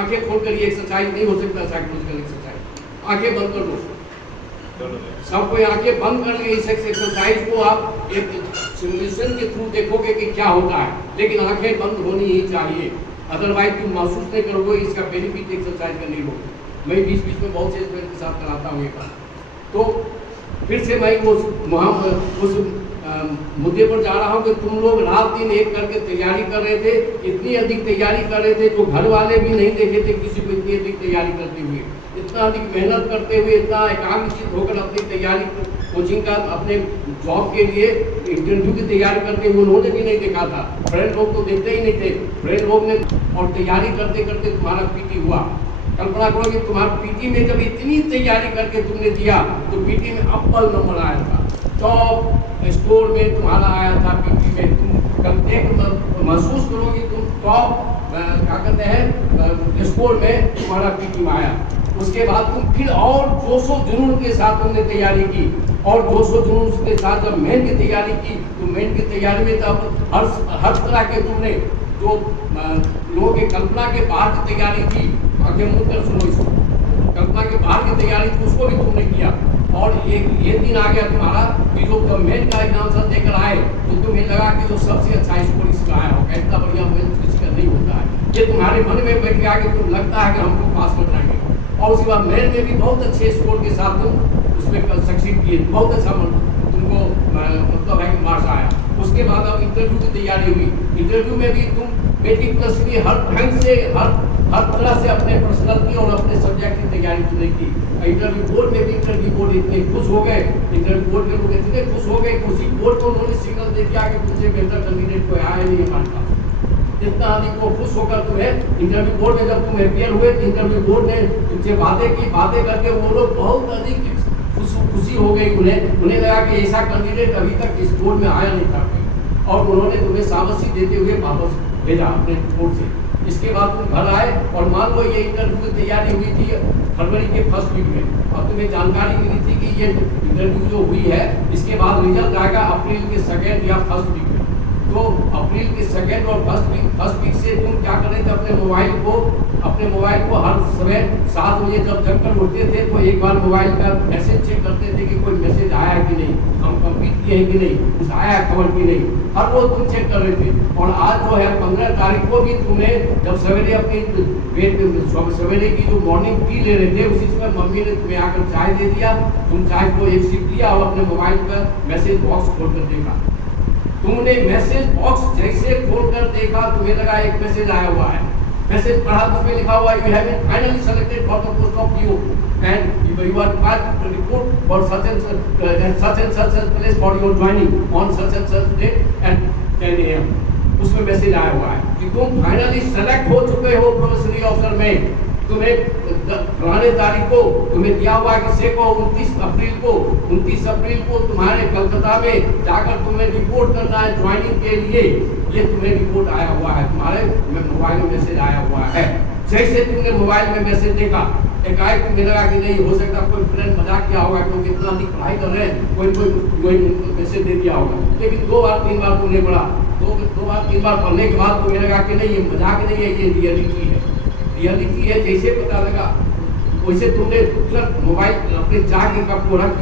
आंखें खोलकर ये एक्सरसाइज नहीं हो सकता, साइकोलॉजिकल एक्सरसाइज। आंखें बंद कर दो, सब कोई आंखें बंद कर लिए। इस एक्सरसाइज को आप एक सिमुलेशन के थ्रू देखोगे कि क्या होता है, लेकिन आंखें बंद होनी ही चाहिए, अदरवाइज तुम महसूस नहीं करोगे। इसका बेनिफिट एक्सरसाइज का नहीं होगा। मैं बीच बीच में बहुत से स्टूडेंट के साथ कराता हूँ ये काम। तो फिर से मैं उस मुद्दे पर जा रहा हूँ कि तुम लोग रात दिन एक करके तैयारी कर रहे थे, इतनी अधिक तैयारी कर रहे थे जो घर वाले भी नहीं देखे थे किसी को इतनी अधिक तैयारी करते हुए, इतना अधिक मेहनत करते हुए, इतना एकाग्रचित होकर अपनी तैयारी कोचिंग का, अपने जॉब के लिए इंटरव्यू की तैयारी करते हुए उन्होंने भी नहीं देखा था। फ्रेंड लोग तो देखते ही नहीं थे, फ्रेंड लोग ने, और तैयारी करते करते तुम्हारा पीटी हुआ। कल्पना करो कि तुम्हारा पीटी में जब इतनी तैयारी करके तुमने दिया तो पीटी में अव्वल नंबर आया था, टॉप स्कोर में तुम्हारा आया था पीटी में। तुम कल एक महसूस करो कि तुम टॉप क्या कहते हैं स्कोर में तुम्हारा पीटी में आया। उसके बाद तुम फिर और जोशो जुनून के साथ तुमने तैयारी की, और जोशो जुनून के साथ जब मेन की तैयारी की तो मेन की तैयारी में तब हर तरह के तुमने जो लोगों की कल्पना के बाहर की तैयारी की, आगे मुंह कर सुनो इसको, कल्पना के बाहर की तैयारी थी उसको भी तुमने किया। और ये दिन आ गया तुम्हारा कि जो मेन का एग्जाम सब देकर आए तो तुम्हें लगा कि जो सबसे अच्छा स्कोर इसका आया होगा, इतना बढ़िया मेन किसी का नहीं होता है। ये तुम्हारे मन में बैठ गया कि तुम लगता है कि हमको पास कर जाएंगे, और उसके बाद मेन में भी बहुत अच्छे स्कोर के साथ तुम उसमें कल सक्सीड किए, बहुत अच्छा तुमको मतलब है कि मार्क्स आया। उसके बाद अब इंटरव्यू की तैयारी हुई, इंटरव्यू में भी तुम मेटिकुलसली हर ढंग से हर तरह से अपने पर्सनल की और अपने सब्जेक्ट की तैयारी तुमने की। इंटरव्यू बोर्ड में भी इंटरव्यू बोर्ड इतने खुश हो गए, इंटरव्यू बोर्ड के लोग इतने खुश हो गए, उसी बोर्ड को उन्होंने सिग्नल दे दिया कि तुमसे बेहतर कैंडिडेट कोई आया नहीं हमारे पास। इतना अधिक वो खुश होकर तुम्हें इंटरव्यू बोर्ड में जब तुम अपियर हुए तो इंटरव्यू बोर्ड ने तुमसे बातें करके वो लोग बहुत अधिक खुशी हो गई। उन्हें लगा कि ऐसा कैंडिडेट अभी तक इस बोर्ड में आया नहीं था, और उन्होंने तुम्हें शाबाशी देते हुए वापस भेजा अपने बोर्ड से। इसके बाद तुम घर आए और मान लो ये इंटरव्यू की तैयारी हुई थी फरवरी के फर्स्ट वीक में, और तुम्हें जानकारी मिली थी कि ये इंटरव्यू जो हुई है इसके बाद रिजल्ट आएगा अप्रैल के सेकेंड या फर्स्ट वीक में। तो अप्रैल के सेकेंड और फर्स्ट वीक से तुम क्या कर रहे थे, अपने मोबाइल को हर समय 7 बजे जब जगकर उठते थे तो एक बार मोबाइल का मैसेज चेक करते थे कि कोई मैसेज आया है कि नहीं, हम कंप्लीट किए हैं कि नहीं, कुछ आया है खबर की नहीं, हर रोज तुम चेक कर रहे थे। और आज जो है 15 तारीख को भी तुम्हें जब सवेरे अपनी सवेरे की जो मॉर्निंग टी ले रहे थे उसी समय मम्मी ने तुम्हें आकर चाय दे दिया, तुम चाय को एक सिप लिया और अपने मोबाइल का मैसेज बॉक्स खोल कर देखा। तुमने मैसेज बॉक्स जैसे खोलकर देखा तुम्हें लगा एक मैसेज आया हुआ है, मैसेज पढ़ा तो उसमें लिखा हुआ you have been finally selected for the post of PO and you are required to report for such and such place for your joining on such and such date at 10 AM। उसमें message आया हुआ है कि तुम finally select हो चुके हो probationary officer में। तुम्हें पुराने तारीख को तुम्हें दिया हुआ है कि 29 अप्रैल को तुम्हारे कलकत्ता में जाकर तुम्हें रिपोर्ट करना है ज्वाइनिंग के लिए। ये तुम्हें रिपोर्ट आया हुआ है, तुम्हारे मोबाइल में मैसेज आया हुआ है। जैसे तुमने मोबाइल में मैसेज देखा एकाएक तुम्हें लगा कि नहीं हो सकता कोई फ्रेंड मजाक किया होगा क्योंकि इतना अधिक पढ़ाई कर रहे हैं, कोई मैसेज दे दिया होगा। लेकिन 2 बार 3 बार तुमने पढ़ा, 2 बार 3 बार पढ़ने के बाद तुम्हें लगा कि नहीं ये मजाक नहीं है, ये रियलिटी है। रियलिटी है जैसे पता लगा वैसे तुमने तुरंत मोबाइल अपने चाय के कप को रख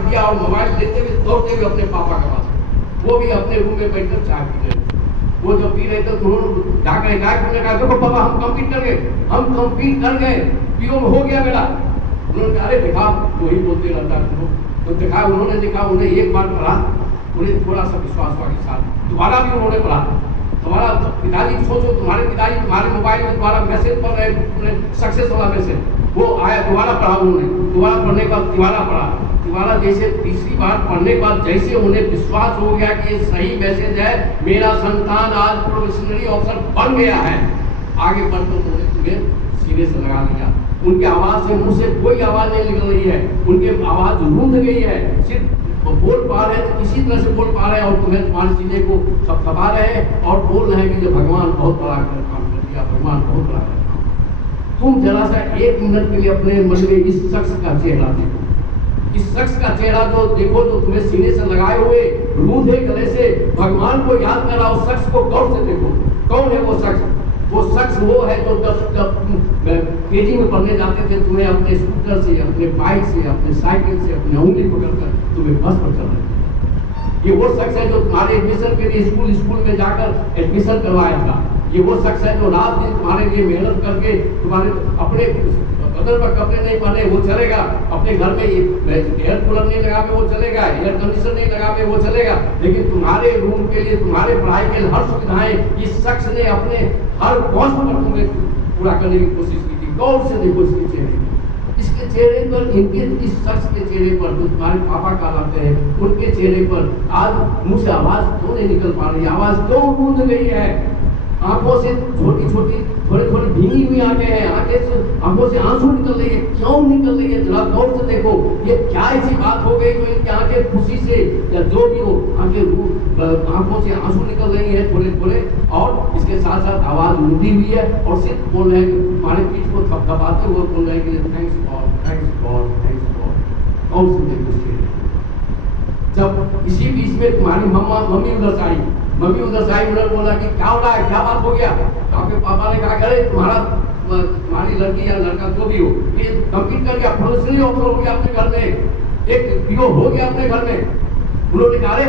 दिया और मोबाइल लेते हुए दौड़ते हुए अपने पापा के पास, वो भी अपने रूम में बैठकर चाय पी रहे थे। वो जब पी रहे थे तो उन्होंने जाकर तुमने कहा देखो पापा हम कंप्लीट कर गए, पीओ में हो गया मेरा। उन्होंने कहा अरे देखा तो ही बोलते रहता है। तो देखा उन्हें एक बार पढ़ा, उन्हें थोड़ा सा विश्वास हुआ के साथ दोबारा भी उन्होंने पढ़ा। तुम्हारा पिताजी सोचो, तुम्हारे पिताजी तुम्हारे मोबाइल में तुम्हारा मैसेज पढ़ रहे, तुमने सक्सेस वाला मैसेज वो आया, दोबारा पढ़ा उन्होंने, दोबारा पढ़ने के बाद दोबारा पढ़ा, दोबारा जैसे तीसरी बार पढ़ने के बाद जैसे उन्हें विश्वास हो गया कि ये सही मैसेज है, मेरा संतान आज प्रोबेशनरी ऑफिसर बन गया है, आगे बढ़कर उन्होंने तुम्हें सीने से लगा लिया। उनके आवाज से मुंह से कोई आवाज नहीं निकल रही है, उनकी आवाज रूंध गई है, सिर्फ बोल पा रहे हैं तो किसी तरह से बोल पा रहे हैं और तुम्हें तुम्हारे सीने को थपथपा रहे हैं और बोल रहे हैं कि जो भगवान बहुत बड़ा काम कर दिया, भगवान बहुत बड़ा काम। तुम जरा सा 1 मिनट के लिए अपने मन में इस शख्स का चेहरा देखो, इस शख्स का चेहरा जो देखो जो तुम्हें सीने से लगाए हुए रूंधे गले से भगवान को याद करा, उस शख्स को गौर से देखो, कौन है वो शख्स। वो शख्स वो है जो जब केजी में पढ़ने जाते थे तुम्हें अपने स्कूटर से, अपने बाइक से, अपने साइकिल से, अपने उंगली पकड़कर तुम्हें बस पर चढ़ा। ये वो शख्स है जो तुम्हारे एडमिशन के लिए स्कूल में जाकर एडमिशन करवाया था। ये वो शख्स है जो रात दिन तुम्हारे लिए मेहनत करके तुम्हारे अपने बदल पर कपड़े नहीं पहने वो चलेगा, अपने घर में एयर कूलर नहीं लगा के वो चलेगा, एयर कंडीशनर नहीं लगा के वो चलेगा, लेकिन तुम्हारे रूम के लिए, तुम्हारे पढ़ाई के लिए हर सुविधाएं इस शख्स ने अपने हर कॉस्ट पर तुम्हें पूरा करने की कोशिश की थी। गौर से देखो इसके चेहरे, इसके चेहरे पर, इनके इस शख्स के चेहरे पर जो तुम्हारे पापा कहलाते हैं उनके चेहरे पर आज मुंह से आवाज क्यों नहीं निकल पा रही, आवाज क्यों गूंज गई है, आंखों से छोटी छोटी थोड़ी थोड़ी भीगी हुई आंखें हैं, आंखों से आंसू निकल रही है, क्यों निकल रही है? जरा गौर से देखो, ये क्या ऐसी बात हो गई जो इनकी आंखें खुशी से या जो भी हो आंखों से आंसू निकल रही है थोड़े थोड़े, और इसके साथ साथ आवाज लूटी हुई है और सिर्फ बोल रहे हैं, तुम्हारे पीठ को थपथपाते हुए बोल रहे हैं कि thanks God, thanks God, thanks God. कौन से देखो जब इसी बीच में तुम्हारी मम्मी उधर से आई, उन्होंने बोला कि क्या हो रहा है, क्या बात हो गया? तो आपके पापा ने कहा अरे तुम्हारी लड़की या लड़का जो भी हो ये कंप्लीट कर गया, प्रोफेशनली ऑफर हो गया अपने घर में, एक पीओ हो गया अपने घर में। उन्होंने कहा अरे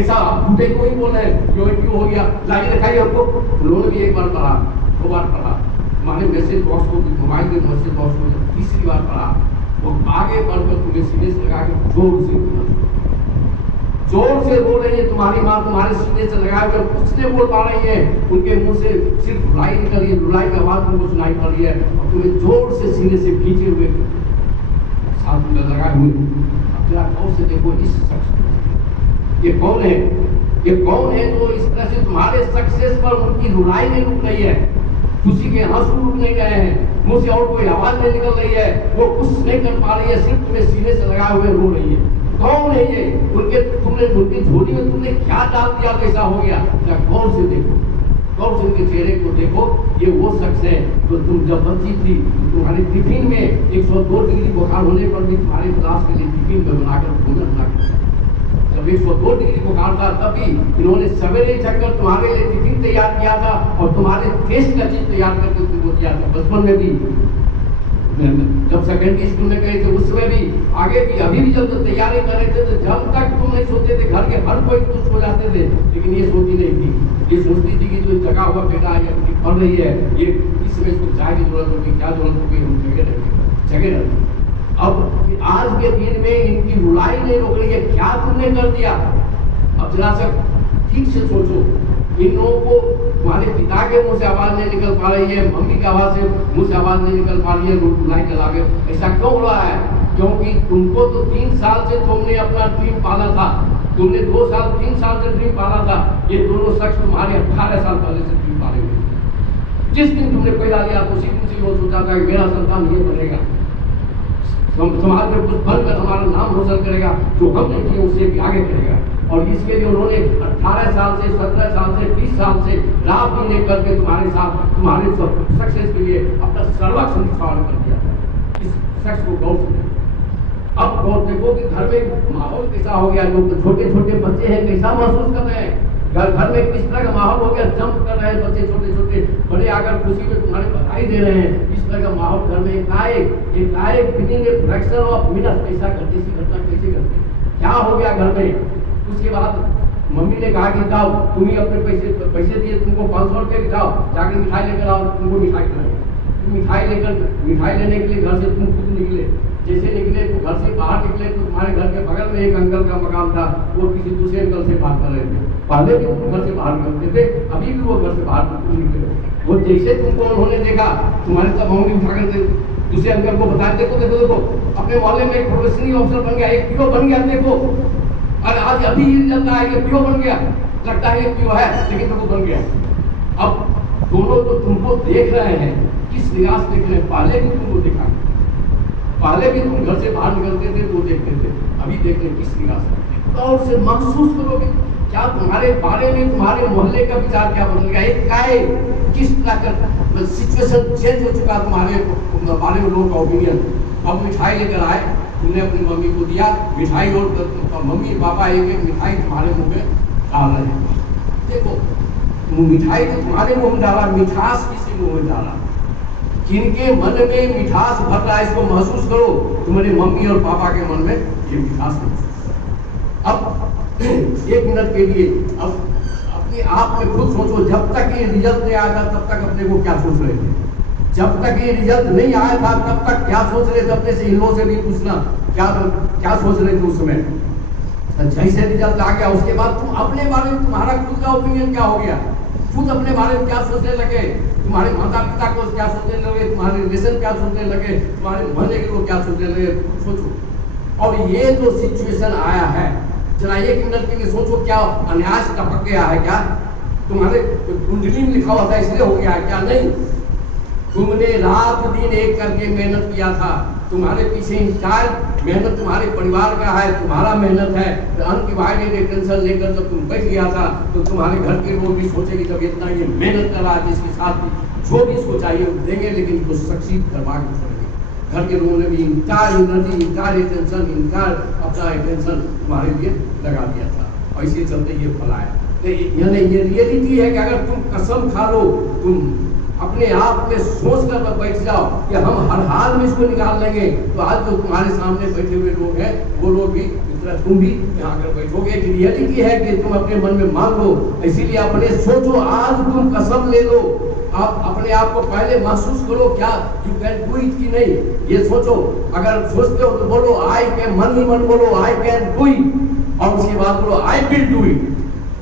ऐसा आप झूठे को ही बोल रहे हैं, पीओ हो गया, लाइए दिखाइए हमको। उन्होंने भी एक बार पढ़ा, दो बार पढ़ा, हमारे मैसेज बॉक्स को, मोबाइल के मैसेज बॉक्स को जब तीसरी बार पढ़ा, वो आगे बढ़कर तुम्हें सीने से लगा के जोर से बोल रही है, तुम्हारी माँ तुम्हारे सीने से लगाए हुए कुछ नहीं बोल पा रही है, उनके मुंह से सिर्फ रुलाई निकल रही है, रुलाई की आवाज तुमको सुनाई पड़ रही है और तुम्हें जोर से सीने से खींचे हुए साथ में लगाए हुए। अब जरा गौर से देखो इस शख्स, ये कौन है? ये कौन है जो इस तरह से तुम्हारे सक्सेस पर उनकी रुलाई नहीं रुक रही है, खुशी के आंसू रुक नहीं गए हैं, मुंह से और कोई आवाज नहीं निकल रही है, वो कुछ नहीं कर पा रही है, सिर्फ तुम्हें सीने से लगाए हुए रो रही है। कौन है ये? तुमने उनकी झोली में तुमने क्या डाल दिया, कैसा हो गया? क्या गौर से देखो, गौर से उनके चेहरे को देखो। ये वो शख्स है जो तुम जब बच्ची थी तुम्हारे टिफिन में 102 डिग्री बुखार होने पर भी तुम्हारे क्लास के लिए टिफिन में बनाकर भोजन बनाकर, जब 102 डिग्री बुखार था तभी इन्होंने सवेरे जाकर तुम्हारे लिए टिफिन तैयार किया था और तुम्हारे टेस्ट का चीज तैयार करके तुमको दिया था। बचपन में भी जब सेकेंडरी स्कूल में गए थे उस समय भी, आगे भी, अभी भी जब तैयारी कर रहे थे तो जब तक तुम नहीं सोचते थे घर के हर कोई खुश हो जाते थे, लेकिन ये सोचती नहीं थी, ये सोचती थी कि जो जगा हुआ बेटा है अपनी पढ़ रही है, ये इसमें इसको चाय की जरूरत होगी, क्या जरूरत होगी, हम जगह रहेंगे। अब आज के दिन में इनकी रुलाई नहीं रोक रही है, क्या तुमने कर दिया? अब जरा सा ठीक से सोचो, इन लोगों को तुम्हारे पिता के मुंह से आवाज नहीं निकल पा रही है, मम्मी की आवाज से मुंह से आवाज नहीं निकल पा रही है, रुलाई चला गए, ऐसा क्यों हो रहा है? क्योंकि तुमको तो 3 साल से तुमने अपना ड्रीम पाला था, तुमने 2 साल 3 साल से ड्रीम पाला था, ये दोनों शख्स तुम्हारे 18 साल पहले से ड्रीम पाले हुए। जिस दिन तुमने पैदा लिया तो उसी दिन से वो सोचा था कि मेरा संतान ये बनेगा, समाज में कुछ बनकर हमारा नाम रोशन करेगा, जो हम नहीं किए उससे भी आगे करेगा। और इसके लिए उन्होंने 18 साल से, 17 साल से, 20 साल से रात दिन एक करके तुम्हारे साथ, तुम्हारे सक्सेस के लिए अपना सर्वस्व निछावर कर दिया था। इस शख्स को गौर से अब गौर देखो कि घर में माहौल कैसा हो गया, जो छोटे छोटे बच्चे हैं कैसा महसूस कर रहे हैं, घर में किस तरह का माहौल हो गया, जंप कर रहे हैं बच्चे छोटे छोटे, बड़े आकर खुशी में तुम्हारे बधाई दे रहे हैं, इस तरह का माहौल घर में एक within a fraction of minute ऐसा घटती सी घटना कैसे घटती, क्या हो गया घर में? उसके बाद मम्मी ने कहा कि जाओ तुम ही अपने पैसे दिए, तुमको 500 रुपये दिखाओ, जाकर मिठाई लेकर आओ, तुमको मिठाई खिलाएंगे। तुम मिठाई लेने के लिए घर से तुम खुद निकले, जैसे निकले तो घर से बाहर निकले तो तुम्हारे घर के बगल में एक अंकल का मकान था, वो किसी दूसरे अंकल से बात कर रहे थे। पहले भी तुम घर से बाहर निकलते थे, अभी भी वो घर से बाहर निकले, वो जैसे तुमको उन्होंने देखा तुम्हारे तब मम्मी उठाकर दूसरे अंकल को बताया, देखो देखो देखो अपने मोहल्ले में एक प्रोफेशनल ऑफिसर बन गया, एक पीओ बन गया, देखो और आज अभी ये चल रहा है कि पीओ बन गया, लगता है ये पीओ है लेकिन तो वो बन गया। अब दोनों जो तुमको देख रहे हैं किस निगाह से देख रहे हैं? पहले भी तुमको देखा, पहले भी तुम घर से बाहर निकलते थे तो देखते थे, अभी देख रहे किस निगाह से? और से महसूस करोगे क्या तुम्हारे बारे में, तुम्हारे मोहल्ले का विचार क्या बदल गया? एक काय किस तरह का सिचुएशन चेंज हो चुका तुम्हारे बारे में लोगों का ओपिनियन। अब मिठाई लेकर आए, तुमने अपनी मम्मी को दिया मिठाई, और मम्मी पापा एक एक मिठाई तुम्हारे मुंह में डाल रहे हैं। देखो मिठाई तो तुम्हारे मुंह में डाला, मिठास किसी मुंह में डाला? जिनके मन में मिठास भर रहा है इसको महसूस करो। तुम्हारे मम्मी और पापा के मन में ये मिठास महसूस करो। अब 1 मिनट के लिए अब अपने आप में खुद सोचो, जब तक ये रिजल्ट नहीं आया था तब तक अपने को क्या सोच रहे थे? जब तक ये रिजल्ट नहीं आया था तब तक क्या सोच रहे थे? अपने से इन लोगों से भी पूछना, क्या सोच रहे थे उस समय? जैसे रिजल्ट आ गया उसके बाद तुम अपने बारे में, तुम्हारा खुद का ओपिनियन क्या हो गया? खुद अपने बारे में क्या सोचने लगे? तुम्हारे माता पिता को क्या सोचने लगे? तुम्हारे रिलेशन क्या सोचने लगे? तुम्हारे मोहल्ले के लोग क्या सोचने लगे? सोचो। और ये जो सिचुएशन आया है, जरा 1 मिनट के लिए सोचो, क्या अन्याय टपक गया है? क्या तुम्हारे कुंडली में लिखा हुआ था इसलिए हो गया है क्या? नहीं, तुमने रात दिन एक करके मेहनत किया था। तुम्हारे पीछे इंटायर मेहनत तुम्हारे परिवार का है, तुम्हारा मेहनत है। अनडिवाइडेड अटेंशन लेकर जब तुम बैठ गया था तो तुम्हारे घर के लोग भी सोचेंगे जब इतना ये मेहनत कर रहा है, जिसके साथ जो भी इसको चाहिए वो देंगे, लेकिन इसको सक्सीड करवा के छोड़ेंगे। घर के लोगों ने भी entire energy, entire attention, entire अपना अटेंशन तुम्हारे लिए लगा दिया था, और इसी चलते ये फल आया। यानी ये रियलिटी है कि अगर तुम कसम खा लो, तुम अपने आप में सोच कर बैठ जाओ कि हम हर हाल में इसको निकाल लेंगे, तो आज जो तुम्हारे सामने बैठे हुए लोग हैं वो लोग भी तुम भी यहाँ कर बैठोगे। कि रियलिटी है कि तुम अपने मन में मान लो। इसीलिए अपने सोचो, आज तुम कसम ले लो, आप अपने आप को पहले महसूस करो क्या यू कैन डू इट कि नहीं, ये सोचो। अगर सोचते हो तो बोलो आई कैन, मन ही मन बोलो आई कैन डू इट, और उसके बाद बोलो आई विल डू इट।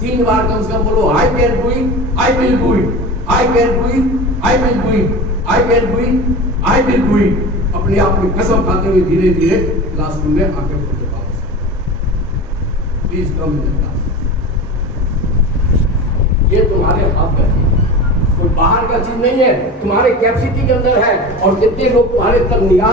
3 बार कम से कम बोलो I can do it, I will do it, I can do it, I will do it, I can do it, I will do it. अपने आप में कसम खाते हुए धीरे धीरे क्लासरूम में आके पहुंचे वापस। Please come in class. ये तुम्हारे हाथ का चीज है, कोई बाहर का चीज नहीं है, तुम्हारे कैपेसिटी के अंदर है। और जितने लोग तुम्हारे तक निगाह